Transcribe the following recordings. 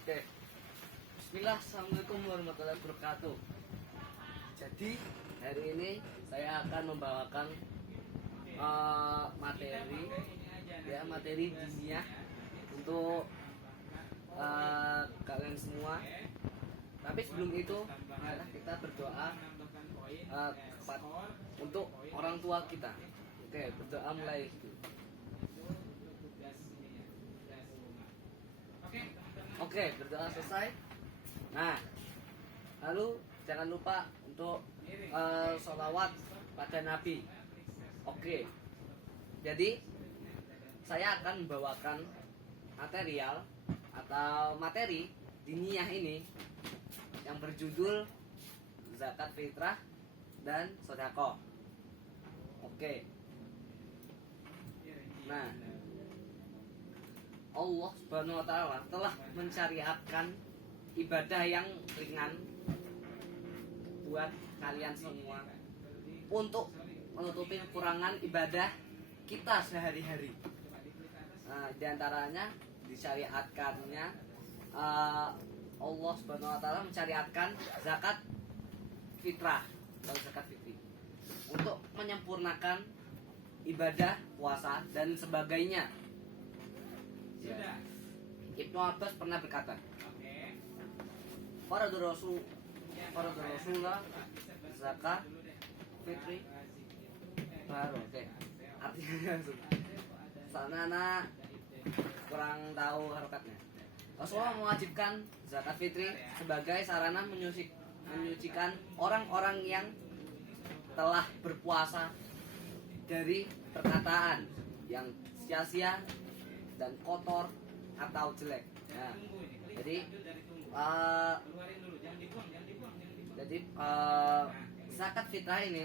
Oke. Bismillah, assalamualaikum warahmatullahi wabarakatuh. Jadi hari ini saya akan membawakan materi diniyah untuk kalian semua. Tapi sebelum itu, marilah kita berdoa untuk orang tua kita. Oke, berdoa mulai. Oke, berdoa selesai. Nah, lalu jangan lupa untuk sholawat pada Nabi. Oke, jadi saya akan membawakan material atau materi diniyah ini yang berjudul zakat fitrah dan sedekah. Oke. Nah, Allah Subhanahu wa taala telah mensyariatkan ibadah yang ringan buat kalian semua untuk menutupi kekurangan ibadah kita sehari-hari. Nah, di antaranya disyariatkannya Allah Subhanahu wa taala mensyariatkan zakat fitrah atau zakat fitri untuk menyempurnakan ibadah puasa dan sebagainya. Ya. Ibnu Abbas pernah berkata, para Rasulullah zakat fitri baru. Oke. Artinya sana kurang tahu harokatnya. Rasulullah mewajibkan zakat fitri sebagai sarana menyucikan orang-orang yang telah berpuasa dari perkataan yang sia-sia dan kotor atau jelek. Nah, jadi zakat fitrah ini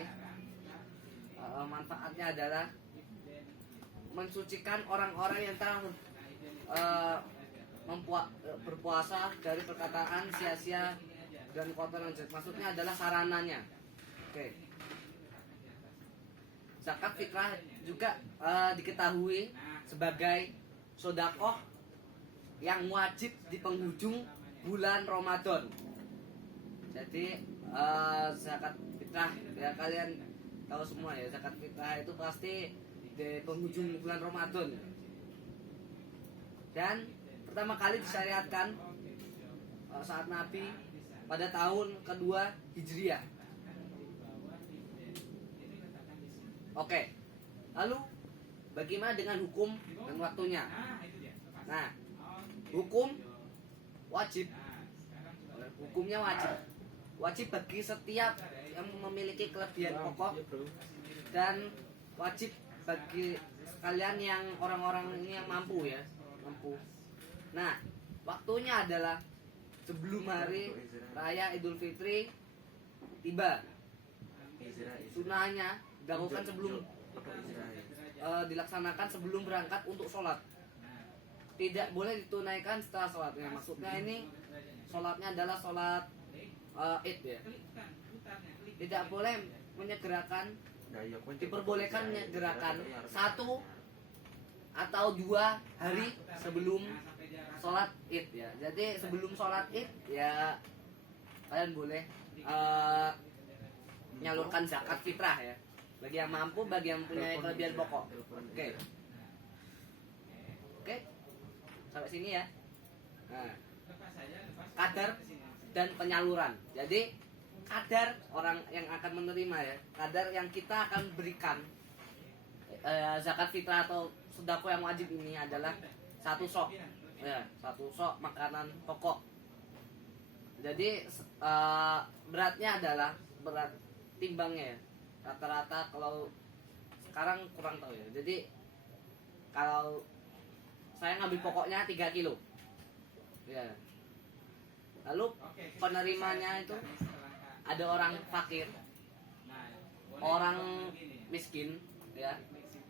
manfaatnya adalah mensucikan orang-orang yang telah berpuasa dari perkataan sia-sia dan kotor dan jelek. Maksudnya adalah sarananya. Oke. Zakat fitrah juga diketahui sebagai sedekah yang wajib di penghujung bulan Ramadan. Jadi zakat fitrah ya kalian tahu semua ya, zakat fitrah itu pasti di penghujung bulan Ramadan. Dan pertama kali disyariatkan saat Nabi pada tahun kedua Hijriah. Oke. Lalu bagaimana dengan hukum dan waktunya? Nah, hukumnya wajib bagi setiap yang memiliki kelebihan pokok dan wajib bagi kalian yang orang-orang ini yang mampu. Nah, waktunya adalah sebelum hari raya Idul Fitri tiba. Sunahnya dilakukan dilaksanakan sebelum berangkat untuk sholat. Tidak boleh ditunaikan setelah sholatnya. Maksudnya ini sholatnya adalah sholat id ya. Tidak boleh menyegerakan, diperbolehkan menyegerakan 1 atau 2 hari sebelum sholat id ya. Jadi sebelum sholat id ya kalian boleh menyalurkan zakat fitrah ya. Bagi yang mampu, bagi yang punya kelebihan pokok. Oke. Sampai sini ya. Nah, kadar dan penyaluran. Jadi kadar orang yang akan menerima ya, kadar yang kita akan berikan zakat fitrah atau sedekah yang wajib ini adalah 1 sok. Ya, 1 sok makanan pokok. Jadi beratnya adalah berat timbangnya ya. Rata-rata kalau sekarang kurang tahu ya. Jadi kalau saya ngambil pokoknya 3 kilo. Ya. Lalu penerimanya itu ada orang fakir, orang miskin, ya.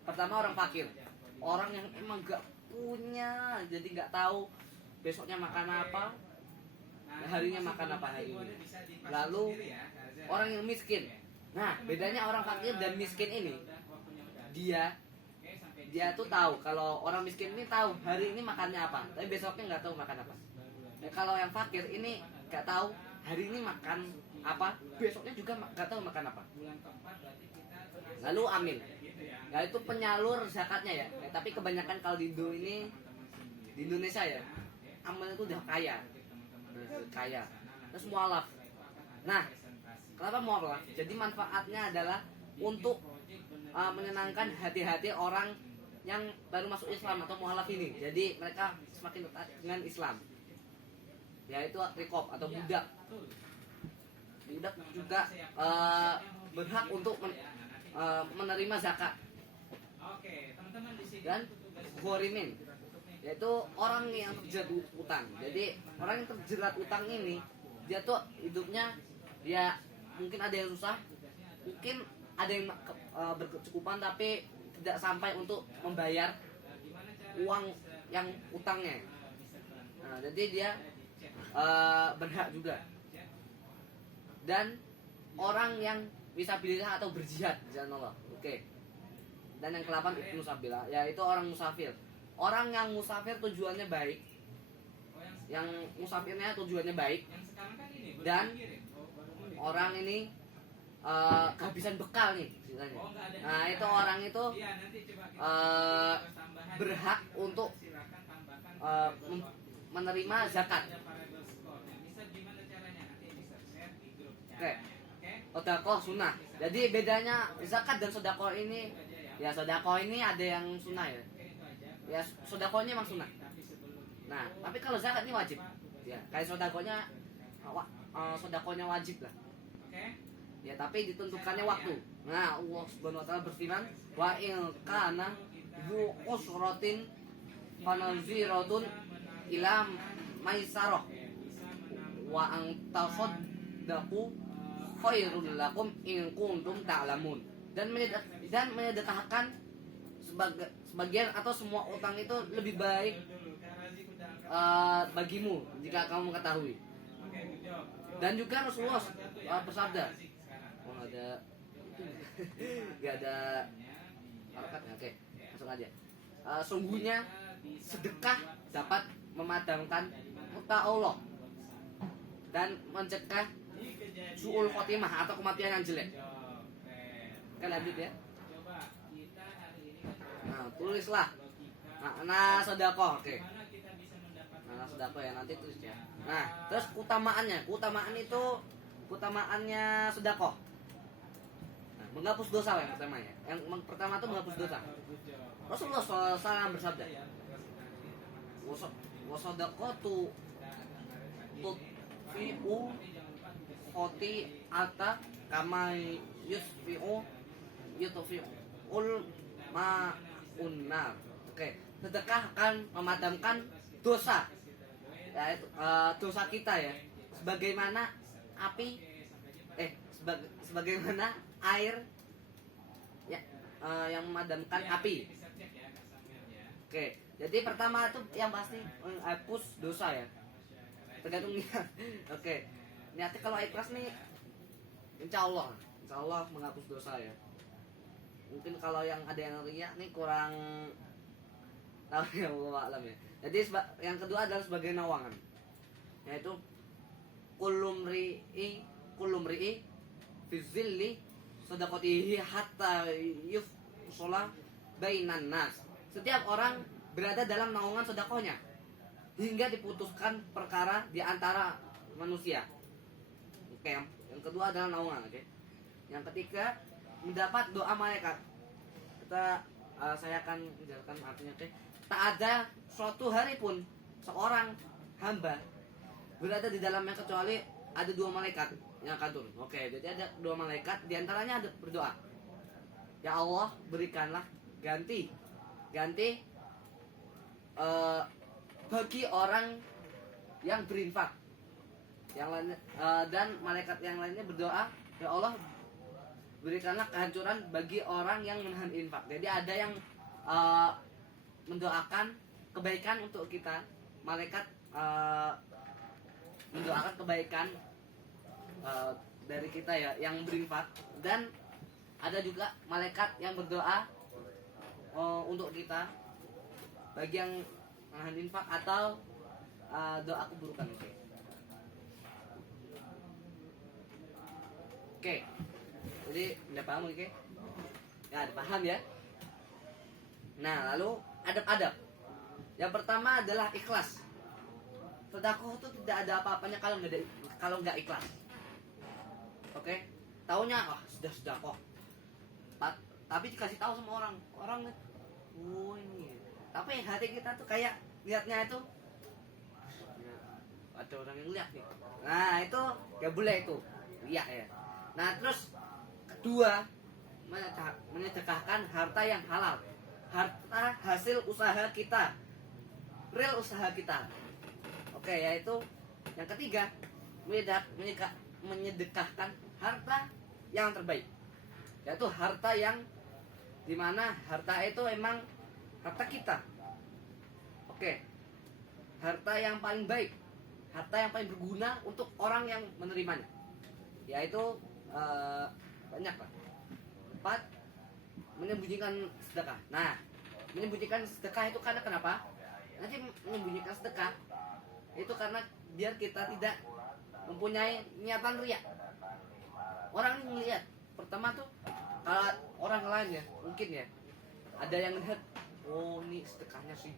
Pertama orang fakir, orang yang emang gak punya, jadi gak tahu besoknya makan apa, harinya makan apa hari ini. Lalu orang yang miskin. Nah, bedanya orang fakir dan miskin ini, dia tuh tahu kalau orang miskin ini tahu hari ini makannya apa, tapi besoknya nggak tahu makan apa. Ya, kalau yang fakir ini nggak tahu hari ini makan apa, besoknya juga nggak tahu makan apa. Lalu amil, ya itu penyalur zakatnya ya. Tapi kebanyakan kalau di Indonesia ya, amal itu udah kaya. Terus mualaf. Nah, kenapa mualaf? Jadi manfaatnya adalah untuk menyenangkan hati-hati orang yang baru masuk Islam atau mualaf ini. Jadi mereka semakin tertarik dengan Islam. Yaitu rikob atau budak. Budak juga berhak untuk menerima zakat. Dan ghorimin, yaitu orang yang terjerat utang. Jadi orang yang terjerat utang ini, dia tuh hidupnya ya mungkin ada yang susah, mungkin ada yang berkecukupan tapi tidak sampai untuk membayar uang yang utangnya. Nah, jadi dia berhak juga. Dan orang yang fisabilillah atau berjihad di jalan Allah. Oke. Dan yang ke-8 ibnu sabilah, yaitu orang musafir. Orang yang musafir tujuannya baik. Yang musafirnya tujuannya baik. Dan orang ini kehabisan bekal nih ceritanya. Nah, itu orang itu berhak untuk menerima zakat. Oke. Sedekah sunnah. Jadi bedanya zakat dan sedekah ini, ya sedekah ini ada yang sunnah ya. Ya sedekahnya memang sunnah. Nah, tapi kalau zakat ini wajib. Ya, kayak sedekahnya wajib lah. Ya, tapi ditentukannya waktu. Nah, Allah Subhanahu wa taala berfirman, "Wa in kana dzu usratin fanadhiratun ila maisarah wa an tasaddaqu khairul lakum in kuntum ta'lamun." Dan menyedekahkan sebagian atau semua utang itu lebih baik bagimu jika kamu mengetahui. Dan juga Rasulullah bersabda, nggak ada harakatnya. Oke, langsung aja. Sungguhnya sedekah dapat memadamkan murka Allah dan mencegah su'ul khotimah atau kematian yang jelek. Oke, lanjut ya. Nah, tulislah nah sedekah. Oke. Nah, sedekah ya, nanti tulis ya. Nah, terus keutamaannya sedekah. Nah, menghapus dosa yang pertama ya. Yang pertama itu menghapus dosa. Rasulullah SAW bersabda, "Wasadaqatu tutfi'u khoti'ata kama yutfi'ul ma'unnar." Oke, sedekah akan memadamkan dosa. Ya, itu dosa kita ya. Sebagaimana api sebagaimana air ya, yang memadamkan api. Oke, jadi pertama itu yang pasti menghapus dosa ya. Tergantung niat. Oke, niatnya kalau ikhlas nih, insya Allah menghapus dosa ya. Mungkin kalau yang ada yang riya nih kurang tahu ya, Allah alam ya. Jadi yang kedua adalah sebagai nawangan, yaitu kulum ri'i fi zilli sadaqatihi hatta yufsala bainan nas. Setiap orang berada dalam naungan sedekahnya hingga diputuskan perkara di antara manusia. Oke, yang kedua adalah naungan. Oke. Yang ketiga, mendapat doa malaikat. Saya akan menjelaskan artinya. Oke. Tak ada suatu hari pun seorang hamba berada di dalamnya kecuali ada 2 malaikat yang akan turun. Oke, jadi ada 2 malaikat, di antaranya ada berdoa, "Ya Allah, berikanlah ganti bagi orang yang berinfak." Yang lainnya dan malaikat yang lainnya berdoa, "Ya Allah, berikanlah kehancuran bagi orang yang menahan infak." Jadi ada yang mendoakan kebaikan untuk kita, malaikat mendoakan kebaikan dari kita ya yang berinfak, dan ada juga malaikat yang berdoa untuk kita bagi yang menahan infak atau doa keburukan. Oke. Jadi udah paham oke? Ya, ada paham ya. Nah, lalu adab-adab. Yang pertama adalah ikhlas. Sedekah itu tidak ada apa-apanya kalau nggak ikhlas. Oke? Taunya sudah sedekah. Tapi dikasih tahu sama orang oh ini. Tapi hati kita tuh kayak lihatnya itu ada orang yang lihat nih. Nah, itu nggak boleh itu. Iya ya. Nah, terus kedua, menyedekahkan harta yang halal. Harta hasil usaha kita. Real usaha kita. Oke, yaitu yang ketiga, menyedekahkan harta yang terbaik. Yaitu harta yang dimana harta itu emang harta kita. Oke. Harta yang paling baik, harta yang paling berguna untuk orang yang menerimanya. Yaitu banyak lah. 4, menyembunyikan sedekah. Nah, menyembunyikan sedekah itu karena kenapa? Nanti menyembunyikan sedekah itu karena biar kita tidak mempunyai niatan riya. Orang ini melihat. Pertama tuh kalau orang lain ya, mungkin ya ada yang lihat, oh ini sedekahnya 1.000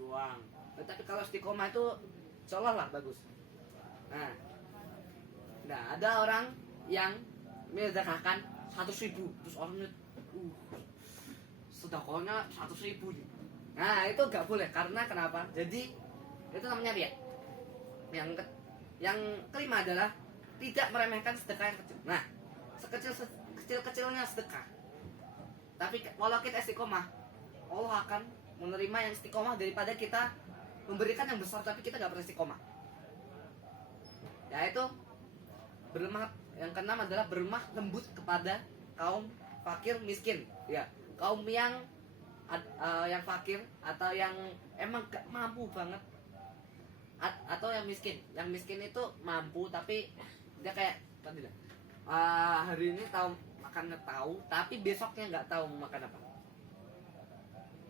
doang. Tapi kalau istiqomah itu seolah lah bagus. Nah, ada orang yang menyedekahkan 100.000, terus orang lihat, sedekahnya 100.000. Nah, itu nggak boleh karena kenapa? Jadi itu namanya riya. Yang kelima adalah tidak meremehkan sedekah yang kecil. Nah, kecil-kecilnya sedekah. Tapi kalau kita istiqomah, Allah akan menerima yang istiqomah daripada kita memberikan yang besar tapi kita nggak pernah istiqomah. Yaitu berlemah. Yang keenam adalah berlemah lembut kepada kaum fakir miskin. Ya, kaum yang fakir atau yang emang gak mampu banget, atau yang miskin. Yang miskin itu mampu tapi dia kayak tadi lah, hari ini makannya tahu tapi besoknya nggak tahu mau makan apa.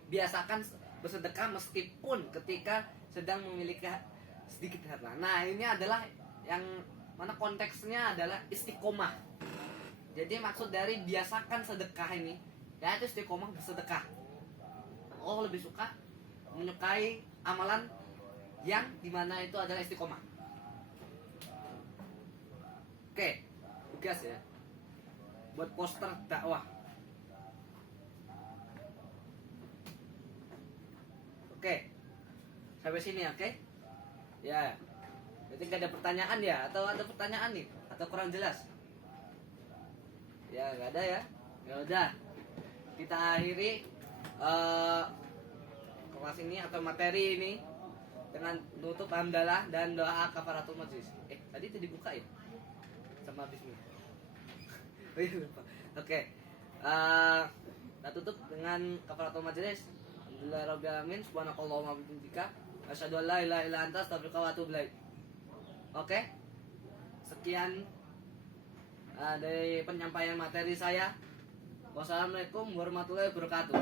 Biasakan bersedekah meskipun ketika sedang memiliki sedikit harta. Nah, ini adalah yang mana konteksnya adalah istiqomah. Jadi maksud dari biasakan sedekah ini yaitu istiqomah bersedekah. Oh, lebih menyukai amalan yang dimana itu adalah istiqomah. Oke, tugas ya buat poster dakwah. Oke, sampai sini oke? Ya, jadi gak ada pertanyaan ya? Atau ada pertanyaan nih? Atau kurang jelas? Ya, gak ada ya? Ya udah, kita akhiri kelas ini atau materi ini dengan nutup hamdalah dan doa kafaratul majlis. Tadi itu dibuka ya? Sama bismillah. Oh iya lupa. Oke. Kita tutup dengan kafaratul majlis. Alhamdulillahirabbil alamin. Subhanakallahumma wa bihamdika asyhadu an la ilaha illa anta astaghfiruka wa atubu ilaik. Oke. Sekian dari penyampaian materi saya. Wassalamualaikum warahmatullahi wabarakatuh.